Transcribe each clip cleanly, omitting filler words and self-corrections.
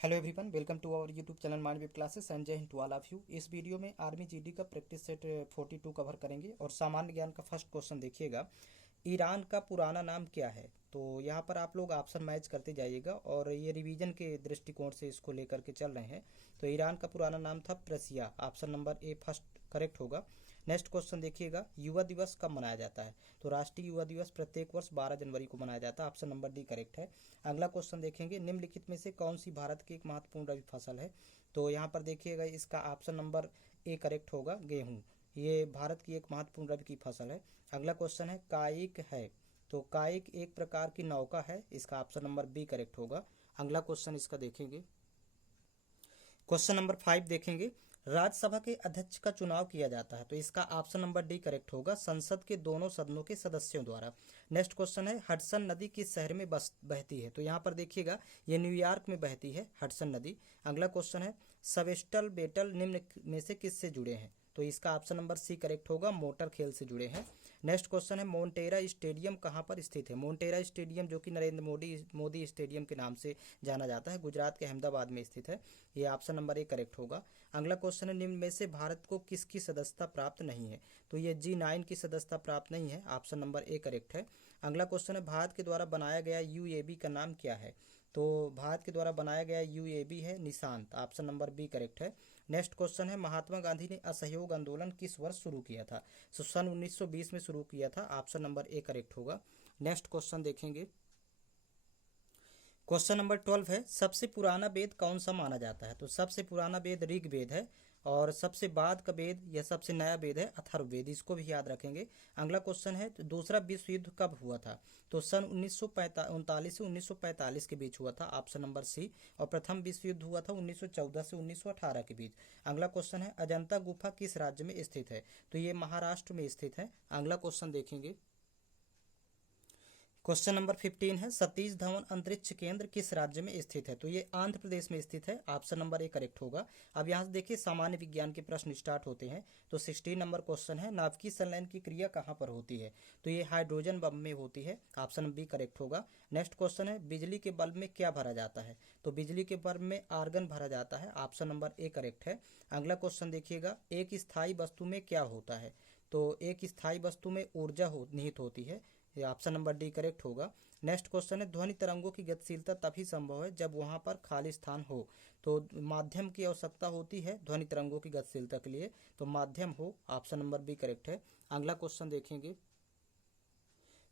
Hello everyone, welcome to our YouTube channel Mind Web Classes and Jai Hind to all of you. इस वीडियो में army GD का practice set 42 cover करेंगे और सामान्य ज्ञान का फर्स्ट क्वेश्चन देखिएगा। ईरान का पुराना नाम क्या है? तो यहाँ पर आप लोग ऑप्शन मैच करते जाइएगा और ये रिवीजन के दृष्टिकोण से इसको लेकर के चल रहे हैं। तो ईरान का पुराना नाम था प्रसिया। ऑप्शन नंबर ए फर्स्ट करेक्ट होगा। नेक्स्ट क्वेश्चन देखिएगा, युवा दिवस कब मनाया जाता है? तो राष्ट्रीय युवा दिवस प्रत्येक वर्ष 12 जनवरी को मनाया जाता है। ऑप्शन नंबर डी करेक्ट है। अगला क्वेश्चन देखेंगे, निम्नलिखित में से कौन सी भारत की एक महत्वपूर्ण रबी फसल है? तो यहाँ पर देखिएगा, इसका ऑप्शन नंबर ए करेक्ट होगा, गेहूँ। ये भारत की एक महत्वपूर्ण रबी की फसल है। अगला क्वेश्चन है, कायिक है। तो कायिक एक प्रकार की नौका है। इसका ऑप्शन नंबर बी करेक्ट होगा। अगला क्वेश्चन इसका देखेंगे, क्वेश्चन नंबर 5 देखेंगे, राज्यसभा के अध्यक्ष का चुनाव किया जाता है। तो इसका ऑप्शन नंबर डी करेक्ट होगा, संसद के दोनों सदनों के सदस्यों द्वारा। नेक्स्ट क्वेश्चन है, हडसन नदी किस शहर में बहती है? तो यहाँ पर देखिएगा, ये न्यूयॉर्क में बहती है हडसन नदी। अगला क्वेश्चन है, सवेस्टल बेटल निम्न में से किससे जुड़े हैं? तो इसका ऑप्शन नंबर सी करेक्ट होगा, मोटर खेल से जुड़े हैं। नेक्स्ट क्वेश्चन है, मोन्टेरा स्टेडियम कहाँ पर स्थित है? मोन्टेरा स्टेडियम जो कि नरेंद्र मोदी स्टेडियम के नाम से जाना जाता है, गुजरात के अहमदाबाद में स्थित है। ये ऑप्शन नंबर ए करेक्ट होगा। अगला क्वेश्चन है, निम्न में से भारत को किसकी सदस्यता प्राप्त नहीं है? तो ये G9 की सदस्यता प्राप्त नहीं है। ऑप्शन नंबर ए करेक्ट है। अगला क्वेश्चन है, भारत के द्वारा बनाया गया यूएबी का नाम क्या है? तो भारत के द्वारा बनाया गया यूएबी है Nishant. Option number B correct है। नेक्स्ट क्वेश्चन है, महात्मा गांधी ने असहयोग आंदोलन किस वर्ष शुरू किया था? तो सन 1920 में शुरू किया था। ऑप्शन नंबर ए करेक्ट होगा। नेक्स्ट क्वेश्चन देखेंगे, क्वेश्चन नंबर 12 है, सबसे पुराना वेद कौन सा माना जाता है? तो सबसे पुराना वेद ऋग्वेद है और सबसे बाद का वेद या सबसे नया वेद है अथर्ववेद। इसको भी याद रखेंगे। अगला क्वेश्चन है, तो दूसरा विश्व युद्ध कब हुआ था? तो सन 1939 से 1945 के बीच हुआ था। Option number C. और प्रथम विश्व युद्ध हुआ था 1914 से 1918 के बीच। अगला क्वेश्चन है, अजंता गुफा किस राज्य में स्थित है? तो ये महाराष्ट्र में स्थित है। अगला क्वेश्चन देखेंगे, क्वेश्चन नंबर 15 है, सतीश धवन अंतरिक्ष केंद्र किस राज्य में स्थित है? तो ये आंध्र प्रदेश में स्थित है। ऑप्शन नंबर ए करेक्ट होगा। अब यहाँ से देखिए, सामान्य विज्ञान के प्रश्न स्टार्ट होते हैं। तो 16 नंबर क्वेश्चन है, नाभिकीय संलयन की क्रिया कहाँ पर होती है? तो ये हाइड्रोजन बम में होती है। ऑप्शन बी करेक्ट होगा। नेक्स्ट क्वेश्चन है, बिजली के बल्ब में क्या भरा जाता है? तो बिजली के बल्ब में आर्गन भरा जाता है। ऑप्शन नंबर ए करेक्ट है। अगला क्वेश्चन देखिएगा, एक स्थायी वस्तु में क्या होता है? तो एक स्थायी वस्तु में ऊर्जा निहित होती है। ये ऑप्शन नंबर डी करेक्ट होगा। नेक्स्ट क्वेश्चन है, ध्वनि तरंगों की गतिशीलता तभी संभव है जब वहां पर खाली स्थान हो। तो माध्यम की आवश्यकता होती है ध्वनि तरंगों की गतिशीलता के लिए, तो माध्यम हो। ऑप्शन नंबर बी करेक्ट है। अगला क्वेश्चन देखेंगे,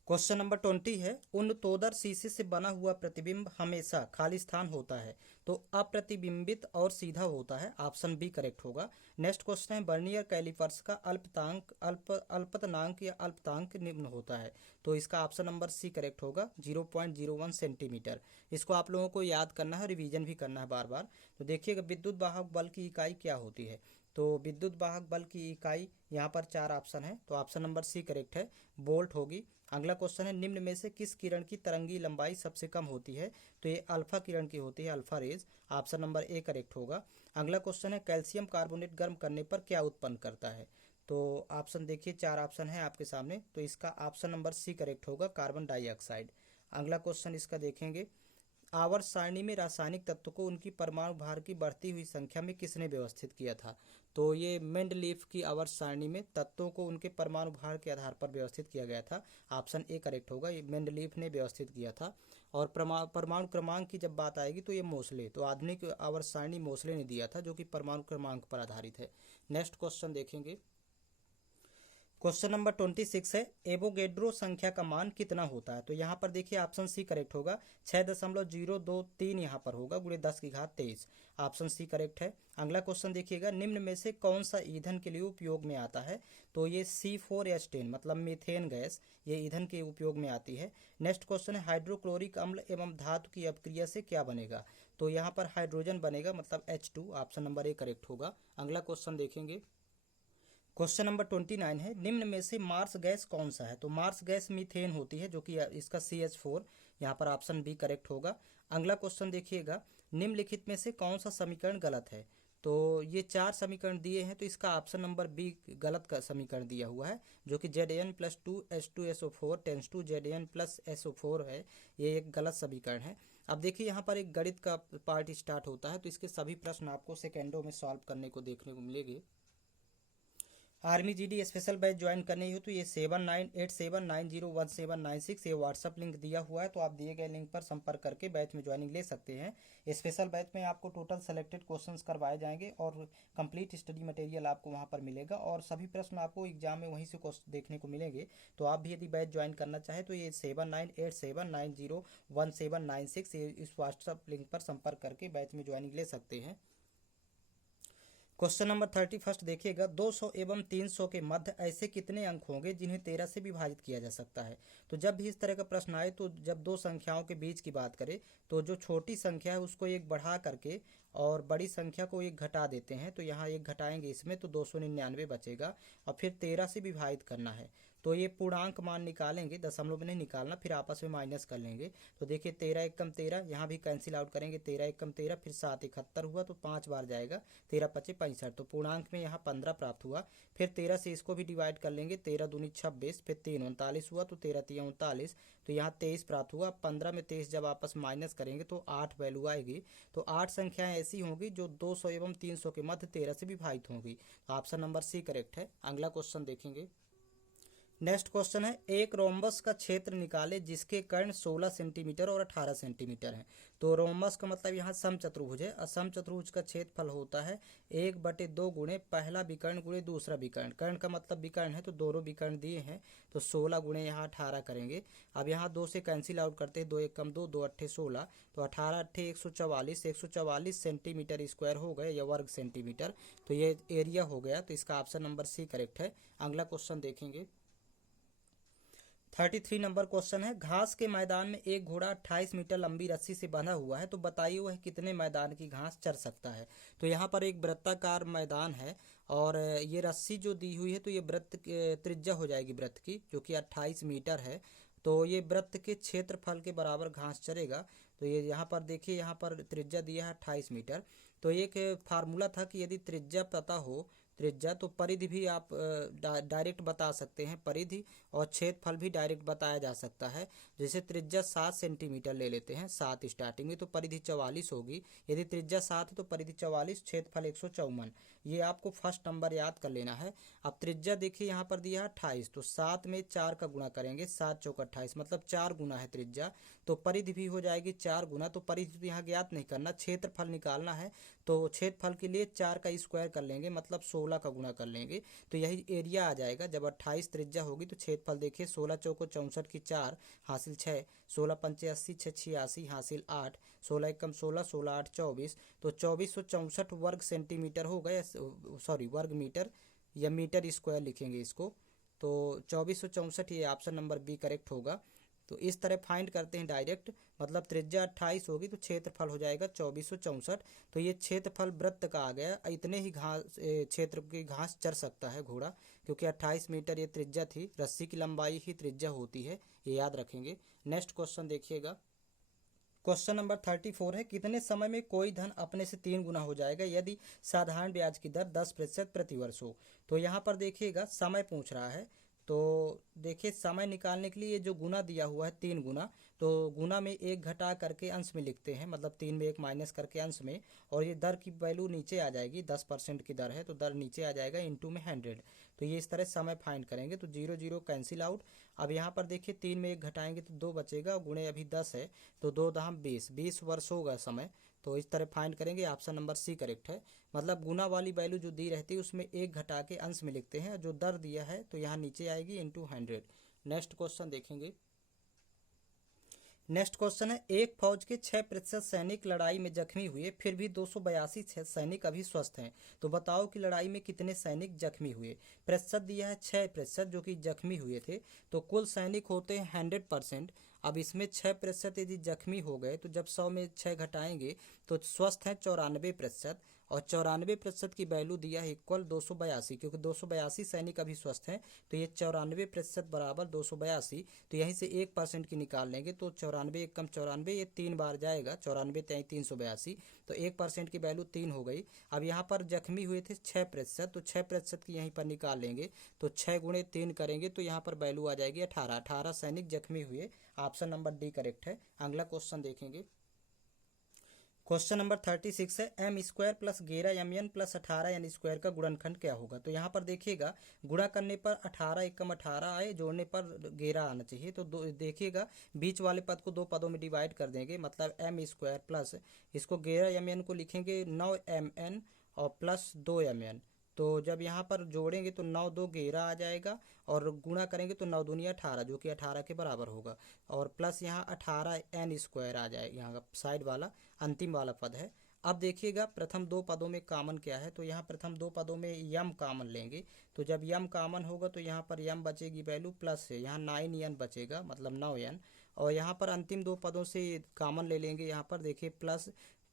क्वेश्चन नंबर 20 है, उन्नतोदर शीशे से बना हुआ प्रतिबिंब हमेशा खाली स्थान होता है तो अप्रतिबिंबित और सीधा होता है। ऑप्शन बी करेक्ट होगा। नेक्स्ट क्वेश्चन है, वर्नियर कैलिपर्स का अल्पतनांक या अल्पतांक निम्न होता है। तो इसका ऑप्शन नंबर सी करेक्ट होगा, 0.01 सेंटीमीटर। इसको आप लोगों को याद करना है, रिवीजन भी करना है बार बार। तो देखिएगा, विद्युत वाहक बल की इकाई क्या होती है? तो विद्युत वाहक बल की इकाई यहाँ पर 4 ऑप्शन है, तो ऑप्शन नंबर सी करेक्ट है, वोल्ट होगी। अगला क्वेश्चन है, निम्न में से किस किरण की तरंगी लंबाई सबसे कम होती है? तो ये अल्फा किरण की होती है, alpha rays. Option number A correct होगा। अगला क्वेश्चन है, कैल्शियम कार्बोनेट गर्म करने पर क्या उत्पन्न करता है? तो ऑप्शन देखिए, 4 ऑप्शन है आपके सामने, तो इसका ऑप्शन नंबर सी करेक्ट होगा, कार्बन डाइऑक्साइड। अगला क्वेश्चन इसका देखेंगे, आवर्त सारणी में रासायनिक तत्व को उनकी परमाणु भार की बढ़ती हुई संख्या में किसने व्यवस्थित किया था? तो ये मेंडलीफ की आवर्त सारणी में तत्वों को उनके परमाणु भार के आधार पर व्यवस्थित किया गया था। ऑप्शन ए करेक्ट होगा, ये मेंडलीफ ने व्यवस्थित किया था। और परमाणु क्रमांक की जब बात आएगी तो ये मोसले, तो आधुनिक आवर्त सारणी मोसले ने दिया था, जो कि परमाणु क्रमांक पर आधारित है। नेक्स्ट क्वेश्चन देखेंगे, क्वेश्चन नंबर 26 है, एवोगेड्रो संख्या का मान कितना होता है? तो यहाँ पर देखिए, ऑप्शन सी करेक्ट होगा, 6.023 यहाँ पर होगा, गुणे 10 की घात 23। ऑप्शन सी करेक्ट है। अगला क्वेश्चन देखिएगा, निम्न में से कौन सा ईंधन के लिए उपयोग में आता है? तो ये C4H10 मतलब मीथेन गैस, ये ईंधन के उपयोग में आती है। नेक्स्ट क्वेश्चन है, हाइड्रोक्लोरिक अम्ल एवं धातु की अपक्रिया से क्या बनेगा? तो यहाँ पर हाइड्रोजन बनेगा, मतलब H2। Option number A correct होगा। अगला क्वेश्चन देखेंगे, क्वेश्चन नंबर 29 है, निम्न में से मार्स गैस कौन सा है? तो मार्स गैस मीथेन होती है, जो कि इसका CH4, यहाँ पर ऑप्शन बी करेक्ट होगा। अगला क्वेश्चन देखिएगा, निम्नलिखित में से कौन सा समीकरण गलत है? तो ये 4 समीकरण दिए हैं, तो इसका ऑप्शन नंबर बी गलत का समीकरण दिया हुआ है, जो कि Zn+2 H2SO4 tense to Zn+SO4 है। ये एक गलत समीकरण है। अब देखिए यहाँ पर एक गणित का पार्ट स्टार्ट होता है, तो इसके सभी प्रश्न आपको सेकेंडों में सॉल्व करने को देखने को मिलेंगे। Army GD special batch join करने हो तो ये 7987901796 ये व्हाट्सअप लिंक दिया हुआ है, तो आप दिए गए लिंक पर संपर्क करके बैच में ज्वाइनिंग ले सकते हैं। स्पेशल बैच में आपको टोटल सेलेक्टेड क्वेश्चंस करवाए जाएंगे और कंप्लीट स्टडी मटेरियल आपको वहां पर मिलेगा और सभी प्रश्न आपको एग्जाम में वहीं से क्वेश्चन देखने को मिलेंगे। तो आप भी यदि बैच ज्वाइन करना चाहें तो ये 7987901796 इस व्हाट्सअप लिंक पर संपर्क करके बैच में ज्वाइनिंग ले सकते हैं। क्वेश्चन नंबर 31 देखिएगा, 200 एवं 300 के मध्य ऐसे कितने अंक होंगे जिन्हें 13 से विभाजित किया जा सकता है। तो जब भी इस तरह का प्रश्न आए तो जब दो संख्याओं के बीच की बात करें तो जो छोटी संख्या है उसको एक बढ़ा करके और बड़ी संख्या को एक घटा देते हैं, तो यहाँ एक घटाएंगे इसमें तो 299 बचेगा और फिर 13 से विभाजित करना है। तो ये पूर्णांक मान निकालेंगे, दशमलव में नहीं निकालना, फिर आपस में माइनस कर लेंगे। तो देखिए 13 एकम 13, यहाँ भी कैंसिल आउट करेंगे, 13 एकम 13, फिर 7 71 हुआ तो 5 बार जाएगा, 13 पचे 65, तो पूर्णांक में यहाँ 15 प्राप्त हुआ। फिर 13 से इसको भी डिवाइड कर लेंगे, 13 दूनी 26, फिर 3 39 हुआ तो 13 तिया 39, तो यहाँ 23 प्राप्त हुआ। 15 में 23 जब आपस माइनस करेंगे तो 8 वैल्यू आएगी। तो 8 संख्याएं ऐसी होंगी जो 200 एवं 300 के मध्य 13 से विभाजित होंगी। तो ऑप्शन नंबर सी करेक्ट है। अगला क्वेश्चन देखेंगे। नेक्स्ट क्वेश्चन है, एक रोम्बस का क्षेत्र निकाले जिसके कर्ण 16 सेंटीमीटर और 18 सेंटीमीटर है। तो रोम्बस का मतलब यहाँ समचतुर्भुज है। समचतुर्भुज का क्षेत्रफल होता है 1/2 गुणे पहला विकर्ण गुणे दूसरा विकर्ण। कर्ण का मतलब विकर्ण है तो दोनों विकर्ण दिए हैं, तो 16 गुणे यहाँ 18 करेंगे। अब यहाँ 2 से कैंसिल आउट करते हैं, 2 एकम 2, 2 अट्ठे 16, तो 18 अट्ठे 144, 144 सेंटीमीटर स्क्वायर हो गए या वर्ग सेंटीमीटर। तो ये एरिया हो गया, तो इसका ऑप्शन नंबर सी करेक्ट है। अगला क्वेश्चन देखेंगे। 33 नंबर क्वेश्चन है, घास के मैदान में एक घोड़ा 28 मीटर लंबी रस्सी से बंधा हुआ है, तो बताइए वह कितने मैदान की घास चर सकता है। तो यहाँ पर एक वृत्ताकार मैदान है और ये रस्सी जो दी हुई है तो ये वृत्त त्रिज्या हो जाएगी वृत्त की, जो कि 28 मीटर है। तो ये वृत्त के क्षेत्रफल के बराबर घास चरेगा। तो ये यहाँ पर देखिए, यहाँ पर त्रिज्या दिया है 28 मीटर। तो एक फार्मूला था कि यदि त्रिज्या पता हो, त्रिज्या, तो परिधि भी आप डायरेक्ट बता सकते हैं परिधि, और क्षेत्रफल भी डायरेक्ट बताया जा सकता है। जैसे त्रिज्या 7 सेंटीमीटर ले लेते हैं, 7 स्टार्टिंग में, तो परिधि 44 होगी। यदि त्रिज्या 7 है तो परिधि 44, क्षेत्रफल 154। ये आपको फर्स्ट नंबर याद कर लेना है। अब त्रिज्या देखिए यहाँ पर दिया है 28, तो 7 में 4 का गुणा करेंगे, 7 चौक 28, मतलब 4 गुना है त्रिज्या। तो परिधि भी हो जाएगी 4 गुना। तो परिधि तो यहाँ ज्ञात नहीं करना, क्षेत्रफल निकालना है। तो क्षेत्रफल के लिए 4 का स्क्वायर कर लेंगे, मतलब 16 का गुणा कर लेंगे, तो यही एरिया आ जाएगा। जब 28 त्रिज्या होगी तो क्षेत्रफल देखिए 16 चौको 64 की 4 हासिल 6, 16 पंचे 80, 6 86 हासिल 8, 16 एकम 16, 16 8 24, तो 2464 वर्ग सेंटीमीटर हो गए, सॉरी वर्ग मीटर या मीटर स्क्वायर लिखेंगे इसको। तो 2464, ये ऑप्शन नंबर बी करेक्ट होगा। तो इस तरह फाइंड करते हैं डायरेक्ट, मतलब त्रिज्या 28 होगी तो क्षेत्रफल हो जाएगा 2464। तो ये क्षेत्रफल वृत्त का आ गया। इतने ही घास क्षेत्र की घास चर सकता है घोड़ा, क्योंकि 28 मीटर ये त्रिज्या थी, रस्सी की लंबाई ही त्रिज्या होती है, ये याद रखेंगे। नेक्स्ट क्वेश्चन देखिएगा। क्वेश्चन नंबर 34 है, कितने समय में कोई धन अपने से 3 गुना हो जाएगा यदि साधारण ब्याज की दर 10% प्रति वर्ष हो। तो यहाँ पर देखिएगा समय पूछ रहा है। तो देखिए समय निकालने के लिए ये जो गुना दिया हुआ है 3 गुना, तो गुना में 1 घटा करके अंश में लिखते हैं, मतलब 3 में 1 माइनस करके अंश में, और ये दर की वैल्यू नीचे आ जाएगी, 10% की दर है तो दर नीचे आ जाएगा, इंटू में 100। तो ये इस तरह समय फाइंड करेंगे, तो 0 0 कैंसिल आउट। अब यहाँ पर देखिए 3 में 1 घटाएंगे तो 2 बचेगा, गुणे अभी 10 है तो 2 दहम 20 वर्ष होगा समय। तो इस तरह फाइंड करेंगे, ऑप्शन नंबर सी करेक्ट है। मतलब गुना वाली वैल्यू जो दी रहती है उसमें 1 घटा के अंश में लिखते हैं, जो दर दिया है तो यहाँ नीचे आएगी, इंटू 100। नेक्स्ट क्वेश्चन देखेंगे। नेक्स्ट क्वेश्चन है, एक फौज के 6% सैनिक लड़ाई में जख्मी हुए, फिर भी 282 सैनिक अभी स्वस्थ हैं। तो बताओ कि लड़ाई में कितने सैनिक जख्मी हुए। प्रतिशत दिया है 6% जो कि जख्मी हुए थे। तो कुल सैनिक होते हैं 100%। अब इसमें 6% यदि जख्मी हो गए तो जब 100 में 6 घटाएंगे तो स्वस्थ हैं 94%, और 94% की वैल्यू दिया है इक्वल 282, क्योंकि 282 सैनिक अभी स्वस्थ हैं, तो ये 94% बराबर 282। तो यहीं से 1% की निकाल लेंगे, तो 94 एकम 94, ये 3 बार जाएगा, 94 त्याई 382, तो 1% की वैल्यू 3 हो गई। अब यहाँ पर जख्मी हुए थे 6%, तो 6% की यहीं पर निकाल लेंगे, तो 6 गुणे 3 करेंगे तो यहाँ पर वैल्यू आ जाएगी 18 सैनिक जख्मी हुए। ऑप्शन नंबर डी करेक्ट है। अगला क्वेश्चन देखेंगे। क्वेश्चन नंबर 36 है m square plus 11 mn plus 18 n square का गुणनखंड क्या होगा। तो यहाँ पर देखिएगा गुणा करने पर 18 एकम 18 आए, जोड़ने पर 11 आना चाहिए। तो देखिएगा बीच वाले पद को दो पदों में डिवाइड कर देंगे, मतलब एम स्क्वायर प्लस इसको 11 mn को लिखेंगे 9 mn और प्लस 2 mn। तो जब यहाँ पर जोड़ेंगे तो 9 2 11 आ जाएगा और गुणा करेंगे तो 9 दूनी 18 जो कि 18 के बराबर होगा, और प्लस यहाँ 18 एन स्क्वायर आ जाएगा, यहाँ का साइड वाला अंतिम वाला पद है। अब देखिएगा प्रथम दो पदों में कॉमन क्या है, तो यहाँ प्रथम दो पदों में यम कॉमन लेंगे। तो जब यम कॉमन होगा तो यहाँ पर यम बचेगी वैल्यू प्लस है, यहाँ 9n बचेगा मतलब 9n, और यहाँ पर अंतिम दो पदों से कॉमन ले लेंगे। यहाँ पर देखिए प्लस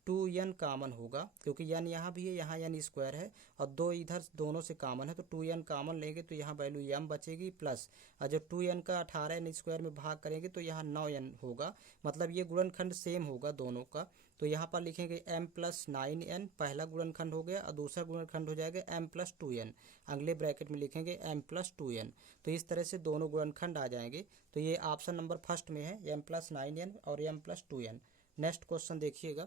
2n कॉमन होगा, क्योंकि n यहाँ भी है, यहाँ n स्क्वायर है और दो इधर दोनों से कॉमन है, तो 2n कॉमन लेंगे तो यहाँ वैल्यू m बचेगी प्लस, और जब 2n का 18n स्क्वायर में भाग करेंगे तो यहाँ 9n होगा, मतलब ये गुणनखंड सेम होगा दोनों का। तो यहाँ पर लिखेंगे m प्लस 9n पहला गुणनखंड हो गया, और दूसरा गुणनखंड हो जाएगा m प्लस 2n, अगले ब्रैकेट में लिखेंगे m प्लस 2n। तो इस तरह से दोनों गुणनखंड आ जाएंगे। तो ये ऑप्शन नंबर फर्स्ट में है m प्लस 9n और m plus 2n। Next question देखिएगा,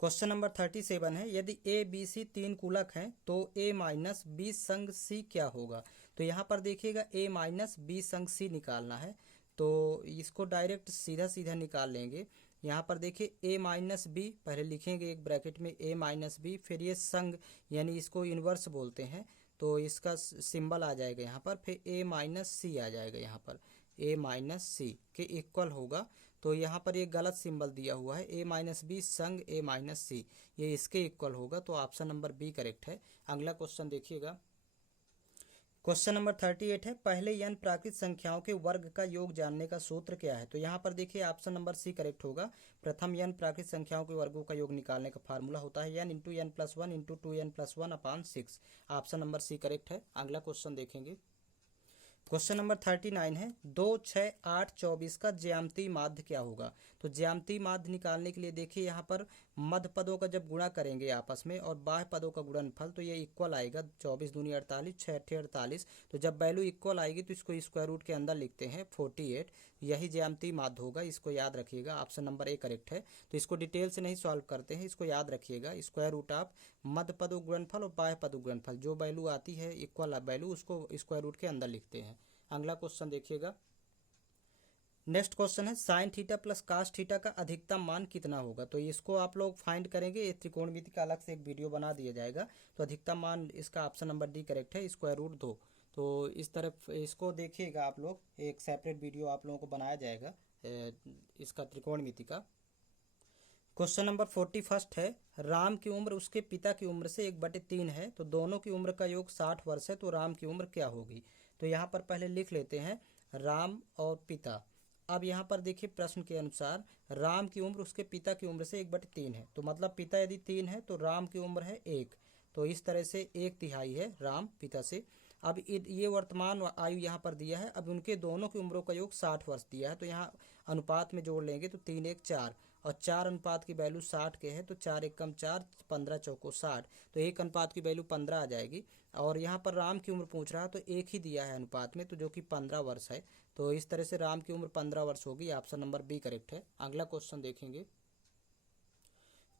क्वेश्चन नंबर 37 है यदि ए बी सी तीन गुणक हैं तो ए माइनस बी संग सी क्या होगा। तो यहाँ पर देखिएगा ए माइनस बी संग सी निकालना है, तो इसको डायरेक्ट सीधा सीधा निकाल लेंगे। यहाँ पर देखिए ए माइनस बी पहले लिखेंगे एक ब्रैकेट में ए माइनस बी, फिर ये संग यानी इसको इन्वर्स बोलते हैं, तो इसका सिंबल आ जाएगा यहाँ पर, फिर ए माइनस सी आ जाएगा यहाँ पर, ए माइनस सी के इक्वल होगा। तो यहाँ पर ये गलत सिंबल दिया हुआ है, ए माइनस बी संग ए माइनस सी, ये इसके इक्वल होगा, तो ऑप्शन नंबर बी करेक्ट है। अगला क्वेश्चन देखिएगा, क्वेश्चन नंबर 38 है पहले n प्राकृत संख्याओं के वर्ग का योग जानने का सूत्र क्या है। तो यहाँ पर देखिए ऑप्शन नंबर सी करेक्ट होगा। प्रथम n प्राकृत संख्याओं के वर्गों का योग निकालने का फार्मूला होता है n into n plus 1 into 2n plus 1 अपान 6। ऑप्शन नंबर सी करेक्ट है। अगला क्वेश्चन देखेंगे, क्वेश्चन नंबर 39 है 2 6 8 24 का ज्यामितीय माध्य क्या होगा। तो ज्यामितीय माध्य निकालने के लिए देखिए यहाँ पर मध्य पदों का जब गुणा करेंगे आपस में और बाह्य पदों का गुणनफल तो ये इक्वल आएगा, 24 दूनी 48 6 अट्ठे 48। तो जब वैल्यू इक्वल आएगी तो इसको स्क्वायर रूट के अंदर लिखते हैं 48, यही ज्यामितीय माध्य होगा, इसको याद रखिएगा। ऑप्शन नंबर ए करेक्ट है। तो इसको डिटेल से नहीं सॉल्व करते हैं, इसको याद रखिएगा, स्क्वायर रूट ऑफ मध्य पदों गुणनफल और बाह्य पदों गुणनफल, जो वैल्यू आती है इक्वल वैल्यू उसको स्क्वायर रूट के अंदर लिखते हैं। अगला क्वेश्चन देखिएगा, नेक्स्ट क्वेश्चन है sine theta plus cos theta का अधिकतम मान कितना होगा। तो इसको आप लोग फाइंड करेंगे, ये त्रिकोणमिति का अलग से एक वीडियो बना दिया जाएगा। तो अधिकतम मान इसका ऑप्शन नंबर डी करेक्ट है, स्क्वायर रूट 2। तो इस तरफ इसको देखिएगा आप लोग, एक सेपरेट वीडियो आप लोगों को बनाया जाएगा इसका त्रिकोणमिति का। क्वेश्चन नंबर 41 है राम की उम्र उसके पिता की उम्र से 1/3 है, तो दोनों की उम्र का योग 60 वर्ष है, तो राम की उम्र क्या होगी। तो यहाँ पर पहले लिख लेते हैं राम और पिता। अब यहाँ पर देखिए प्रश्न के अनुसार राम की उम्र उसके पिता की उम्र से 1/3 है, तो मतलब पिता यदि 3 है तो राम की उम्र है 1, तो इस तरह से 1/3 है राम पिता से। अब ये वर्तमान आयु यहाँ पर दिया है, अब उनके दोनों की उम्रों का योग 60 वर्ष दिया है, तो यहाँ अनुपात में जोड़ लेंगे तो 3 1 4, और 4 अनुपात की वैल्यू 60 के है, तो 4 एकम 4 15 चौको 60, तो 1 अनुपात की वैल्यू 15 आ जाएगी। और यहाँ पर राम की उम्र पूछ रहा है तो 1 ही दिया है अनुपात में, तो जो कि 15 वर्ष है, तो इस तरह से राम की उम्र 15 वर्ष होगी। ऑप्शन नंबर बी करेक्ट है। अगला क्वेश्चन देखेंगे,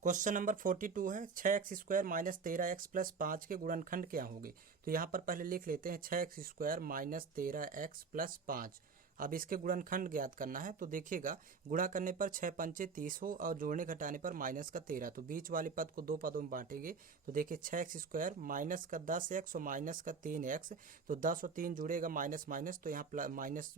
क्वेश्चन नंबर 42 है 6x square minus 13x plus 5 के गुणनखंड क्या होंगे। तो यहाँ पर पहले लिख लेते हैं 6x square minus 13x plus 5। अब इसके गुणनखंड ज्ञात करना है, तो देखिएगा गुणा करने पर 6 पंचे 30 हो और जोड़ने घटाने पर माइनस का 13, तो बीच वाले पद को दो पदों में बांटेंगे। तो देखिए 6x स्क्वायर माइनस का 10x और माइनस का 3x, तो 10 और 3 जुड़ेगा माइनस माइनस, तो यहाँ माइनस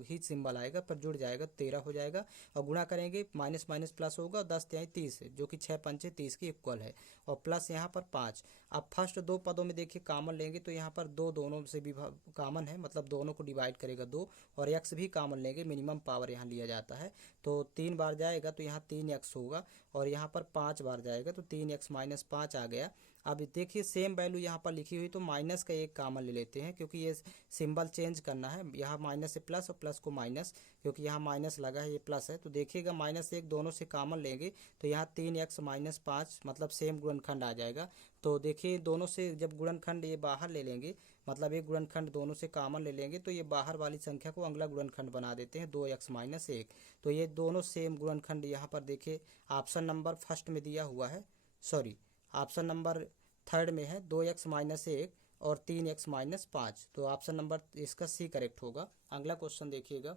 ही सिंबल आएगा पर जुड़ जाएगा 13 हो जाएगा, और गुणा करेंगे माइनस माइनस प्लस होगा, 10 तिहाई 30 जो कि 6 पंचे 30 की इक्वल है, और प्लस यहाँ पर 5। अब फर्स्ट दो पदों में देखिए कॉमन लेंगे तो यहाँ पर दो दोनों से भी कॉमन है, मतलब दोनों को डिवाइड करेगा 2, और x भी कॉमन लेंगे, मिनिमम पावर यहाँ लिया जाता है, तो 3 बार जाएगा तो यहाँ 3x होगा, और यहाँ पर 5 बार जाएगा तो 3x माइनस 5 आ गया। अब देखिए सेम वैल्यू यहाँ पर लिखी हुई, तो माइनस का एक कॉमन ले लेते हैं क्योंकि ये सिंबल चेंज करना है, यहाँ माइनस से प्लस और प्लस को माइनस, क्योंकि यहाँ माइनस लगा है ये प्लस है। तो देखिएगा माइनस एक दोनों से कॉमन लेंगे तो यहाँ 3x माइनस 5 मतलब सेम गुणनखंड आ जाएगा। तो देखिए दोनों से जब गुणनखंड ये बाहर ले लेंगे, मतलब एक गुणनखंड दोनों से कॉमन ले लेंगे तो ये बाहर वाली संख्या को अगला गुणनखंड बना देते हैं 2x माइनस 1। तो ये दोनों सेम गुणनखंड यहाँ पर देखिए ऑप्शन नंबर फर्स्ट में दिया हुआ है, सॉरी ऑप्शन नंबर थर्ड में है 2x माइनस 1 और 3x माइनस 5। तो ऑप्शन नंबर इसका सी करेक्ट होगा। अगला क्वेश्चन देखिएगा,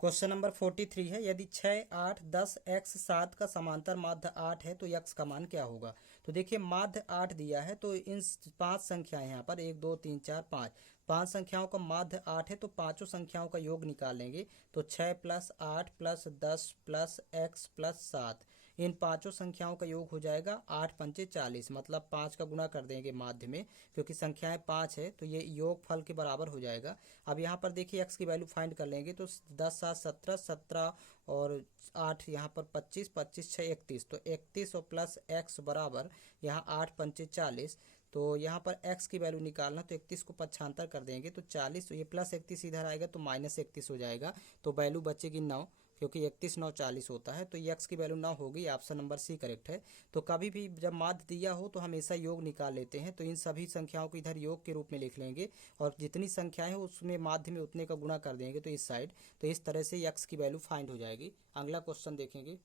क्वेश्चन नंबर 43 है, यदि 6, 8, 10 x 7 का समांतर माध्य 8 है तो x का मान क्या होगा। तो देखिए माध्य 8 दिया है, तो इन 5 संख्याएं यहाँ पर 1 2 3 4 5, 5 संख्याओं का माध्य 8 है, तो पांचों संख्याओं का योग निकालेंगे तो 6 plus 8 plus 10 plus x plus 7, इन पांचों संख्याओं का योग हो जाएगा 8 पंचे 40, मतलब 5 का गुणा कर देंगे माध्य में, क्योंकि संख्याएं 5 है तो ये योग फल के बराबर हो जाएगा। अब यहाँ पर देखिए x की वैल्यू फाइंड कर लेंगे तो 10 7 17, 17 और 8 यहाँ पर 25, 25 6 31, तो 31 और प्लस x बराबर यहाँ 8 पंचे 40। तो यहाँ पर x की वैल्यू निकालना, तो 31 को पक्षांतर कर देंगे तो 40, तो ये प्लस 31 इधर आएगा तो माइनस 31 हो जाएगा, तो वैल्यू बचेगी 9, क्योंकि 31 9 40 होता है, तो ये x की वैल्यू 9 होगी। ऑप्शन नंबर सी करेक्ट है। तो कभी भी जब माध्य दिया हो तो हमेशा योग निकाल लेते हैं, तो इन सभी संख्याओं को इधर योग के रूप में लिख लेंगे और जितनी संख्याएं हैं उसमें माध्य में उतने का गुणा कर देंगे तो इस साइड, तो इस तरह से x की वैल्यू फाइंड हो जाएगी। अगला क्वेश्चन देखेंगे,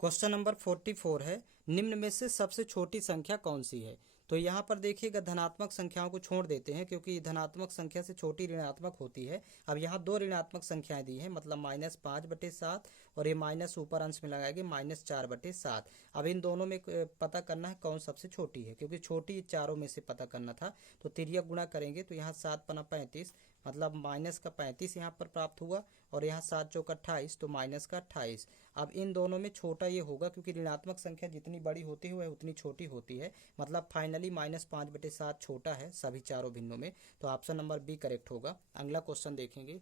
क्वेश्चन नंबर 44 है, निम्न में से सबसे छोटी संख्या कौन सी है। तो यहाँ पर देखिएगा धनात्मक संख्याओं को छोड़ देते हैं क्योंकि धनात्मक संख्या से छोटी ऋणात्मक होती है। अब यहाँ दो ऋणात्मक संख्याएं दी हैं, मतलब -5/7 और ये माइनस ऊपर अंश में लगाएंगे -4/7। अब इन दोनों में पता करना है कौन सबसे छोटी है, क्योंकि छोटी चारों में से पता करना था। तो तिर्यक गुणा करेंगे तो यहाँ 7 पना 35, मतलब माइनस का 35 यहाँ पर प्राप्त हुआ, और यहाँ 7 चौक 28, तो माइनस का 28। अब इन दोनों में छोटा ये होगा क्योंकि ऋणात्मक संख्या जितनी बड़ी होती है वह उतनी छोटी होती है, मतलब फाइनली -5/7 छोटा है सभी चारों भिन्नों में, तो ऑप्शन नंबर बी करेक्ट होगा। अगला क्वेश्चन देखेंगे,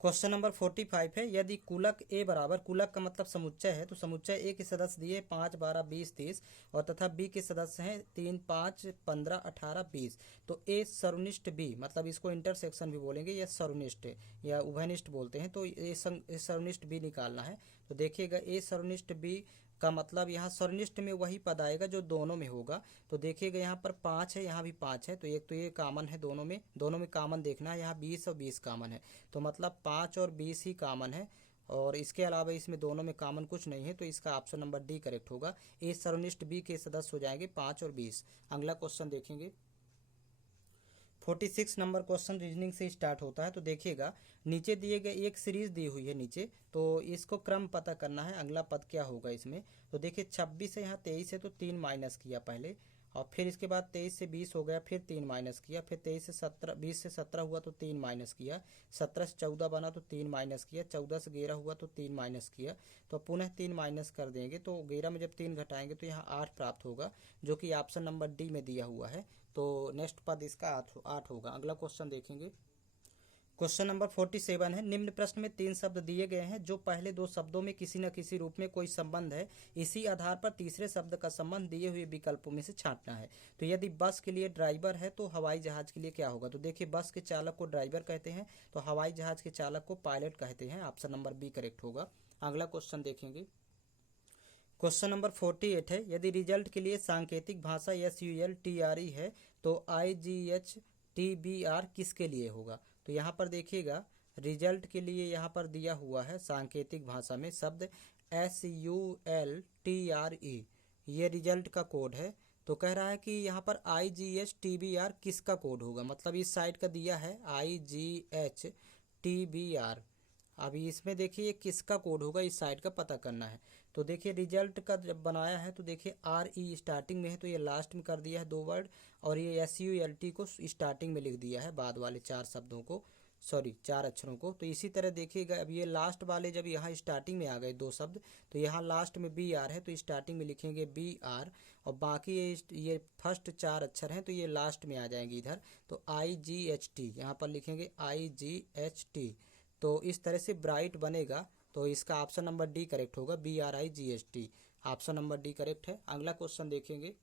क्वेश्चन नंबर 45 है, यदि कुलक ए बराबर, कुलक का मतलब समुच्चय है, तो समुच्चय ए के सदस्य दिए 5 12 20 30 और तथा बी के सदस्य हैं 3 5 15 18 20, तो ए सरुनिष्ठ बी, मतलब इसको इंटरसेक्शन भी बोलेंगे या सरुनिष्ठ या उभयनिष्ठ बोलते हैं, तो ए सरुनिष्ठ बी निकालना है। तो देखिएगा ए सरुनिष्ठ बी का मतलब यहाँ सरुनिष्ठ में वही पद आएगा जो दोनों में होगा। तो देखिएगा यहाँ पर 5 है, यहाँ भी 5 है, तो एक तो ये कॉमन है दोनों में कॉमन देखना है, यहाँ 20 और 20 कॉमन है, तो मतलब 5 और 20 ही कॉमन है, और इसके अलावा इसमें दोनों में कॉमन कुछ नहीं है, तो इसका ऑप्शन नंबर डी करेक्ट होगा। ए सरुनिष्ठ बी के सदस्य हो जाएंगे 5 और 20। अगला क्वेश्चन देखेंगे, 46 नंबर क्वेश्चन रीजनिंग से स्टार्ट होता है। तो देखिएगा नीचे दिए गए एक सीरीज दी हुई है नीचे, तो इसको क्रम पता करना है, अगला पद क्या होगा इसमें। तो देखिए 26 है, यहाँ 23 है तो 3 माइनस किया पहले, और फिर इसके बाद 23 से 20 हो गया, फिर 3 माइनस किया, फिर 23 से 17, 20 से 17 हुआ तो 3 माइनस किया, 17 से 14 बना तो 3 माइनस किया, 14 से 11 हुआ तो 3 माइनस किया, तो पुनः 3 माइनस कर देंगे, तो 11 में जब 3 घटाएंगे तो यहाँ 8 प्राप्त होगा, जो कि ऑप्शन नंबर डी में दिया हुआ है। तो नेक्स्ट पद इसका 8 होगा। अगला क्वेश्चन देखेंगे, क्वेश्चन नंबर 47 है, निम्न प्रश्न में 3 शब्द दिए गए हैं जो पहले 2 शब्दों में किसी न किसी रूप में कोई संबंध है, इसी आधार पर तीसरे शब्द का संबंध दिए हुए विकल्पों में से छांटना है। तो यदि बस के लिए ड्राइवर है तो हवाई जहाज के लिए क्या होगा। तो देखिए बस के चालक को ड्राइवर कहते हैं, तो हवाई जहाज के चालक को पायलट कहते हैं, ऑप्शन नंबर बी करेक्ट होगा। अगला क्वेश्चन देखेंगे, क्वेश्चन नंबर 48 है, यदि रिजल्ट के लिए सांकेतिक भाषा SULTRE है तो IGHTBR किसके लिए होगा। तो यहाँ पर देखिएगा रिजल्ट के लिए यहाँ पर दिया हुआ है सांकेतिक भाषा में शब्द SULTRE, ये रिजल्ट का कोड है। तो कह रहा है कि यहाँ पर IGHTBR किसका कोड होगा, मतलब इस साइड का दिया है IGHTBR। अभी इसमें देखिए किसका कोड होगा, इस साइड का पता करना है। तो देखिए रिजल्ट का जब बनाया है तो देखिए RE स्टार्टिंग में है तो ये लास्ट में कर दिया है 2 वर्ड, और ये SULT को स्टार्टिंग में लिख दिया है बाद वाले 4 शब्दों को, सॉरी 4 अक्षरों को। तो इसी तरह देखिएगा अब ये लास्ट वाले जब यहाँ स्टार्टिंग में आ गए 2 शब्द, तो यहाँ लास्ट में BR है तो स्टार्टिंग में लिखेंगे BR, और बाकी ये फर्स्ट 4 अक्षर हैं तो ये लास्ट में आ जाएंगे इधर, तो IGHT यहाँ पर लिखेंगे IGHT। तो इस तरह से ब्राइट बनेगा तो इसका ऑप्शन नंबर डी करेक्ट होगा, BRIGST। Option number D correct है। अगला क्वेश्चन देखेंगे।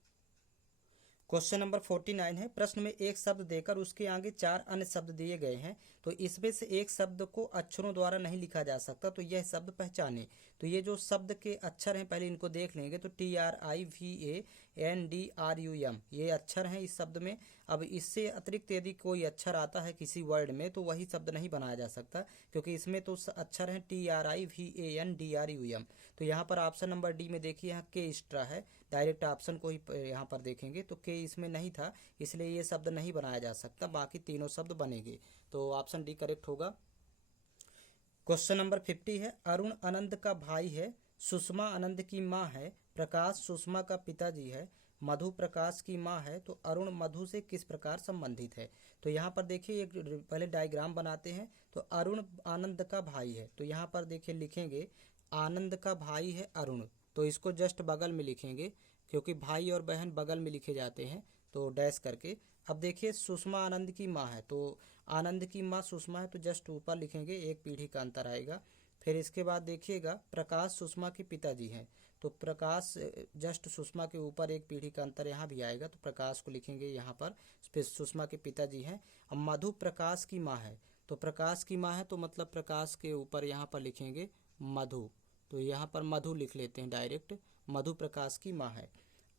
क्वेश्चन नंबर 49 है, प्रश्न में एक शब्द देकर उसके आगे 4 अन्य शब्द दिए गए हैं, तो इसमें से एक शब्द को अक्षरों द्वारा नहीं लिखा जा सकता, तो यह शब्द पहचाने। तो ये जो शब्द के अक्षर हैं पहले इनको देख लेंगे। तो TRIVANDRUM ये अक्षर हैं इस शब्द में। अब इससे अतिरिक्त यदि कोई अक्षर आता है किसी वर्ड में तो वही शब्द नहीं बनाया जा सकता, क्योंकि इसमें तो अक्षर हैं TRIVANDRUM। तो यहाँ पर ऑप्शन नंबर डी में देखिए, यहाँ के एक्स्ट्रा है, डायरेक्ट ऑप्शन को ही यहाँ पर देखेंगे तो के इसमें नहीं था, इसलिए ये शब्द नहीं बनाया जा सकता, बाकी तीनों शब्द बनेंगे। तो ऑप्शन डी करेक्ट होगा। क्वेश्चन नंबर 50 है, अरुण आनंद का भाई है, सुषमा आनंद की माँ है, प्रकाश सुषमा का पिताजी है, मधु प्रकाश की माँ है, तो अरुण मधु से किस प्रकार संबंधित है। तो यहाँ पर देखिए एक पहले डायग्राम बनाते हैं। तो अरुण आनंद का भाई है, तो यहाँ पर देखिए लिखेंगे आनंद का भाई है अरुण, तो इसको जस्ट बगल में लिखेंगे, क्योंकि भाई और बहन बगल में लिखे जाते हैं, तो डैश करके। अब देखिए सुषमा आनंद की माँ है, तो आनंद की माँ सुषमा है, तो जस्ट ऊपर लिखेंगे, एक पीढ़ी का अंतर आएगा। फिर इसके बाद देखिएगा प्रकाश सुषमा के पिताजी हैं, तो प्रकाश जस्ट सुषमा के ऊपर एक पीढ़ी का अंतर यहाँ भी आएगा, तो प्रकाश को लिखेंगे यहाँ पर, फिर सुषमा के पिताजी हैं। अब मधु प्रकाश की माँ है, तो प्रकाश की माँ है तो मतलब प्रकाश के ऊपर यहाँ पर लिखेंगे मधु, तो यहाँ पर मधु लिख लेते हैं डायरेक्ट, मधु प्रकाश की माँ है।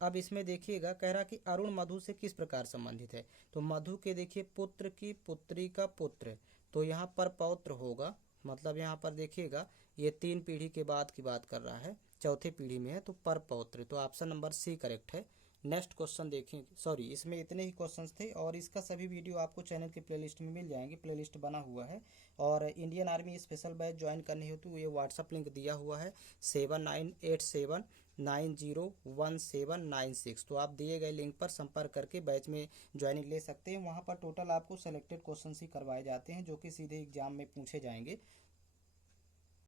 अब इसमें देखिएगा कह रहा कि अरुण मधु से किस प्रकार संबंधित है। तो मधु के देखिए पुत्र की पुत्री का पुत्र, तो यहाँ पर पौत्र होगा, मतलब यहाँ पर देखिएगा ये 3 पीढ़ी के बाद की बात कर रहा है, चौथे पीढ़ी में है, तो पर पौत्र, तो ऑप्शन नंबर सी करेक्ट है। नेक्स्ट क्वेश्चन देखें, सॉरी इसमें इतने ही क्वेश्चंस थे, और इसका सभी वीडियो आपको चैनल के प्लेलिस्ट में मिल जाएंगे, प्लेलिस्ट बना हुआ है। और Indian army special batch join करनी हो तो ये व्हाट्सअप लिंक दिया हुआ है 7987901796, तो आप दिए गए लिंक पर संपर्क करके बैच में ज्वाइनिंग ले सकते हैं। वहाँ पर टोटल आपको सेलेक्टेड क्वेश्चन ही करवाए जाते हैं जो कि सीधे एग्जाम में पूछे जाएंगे।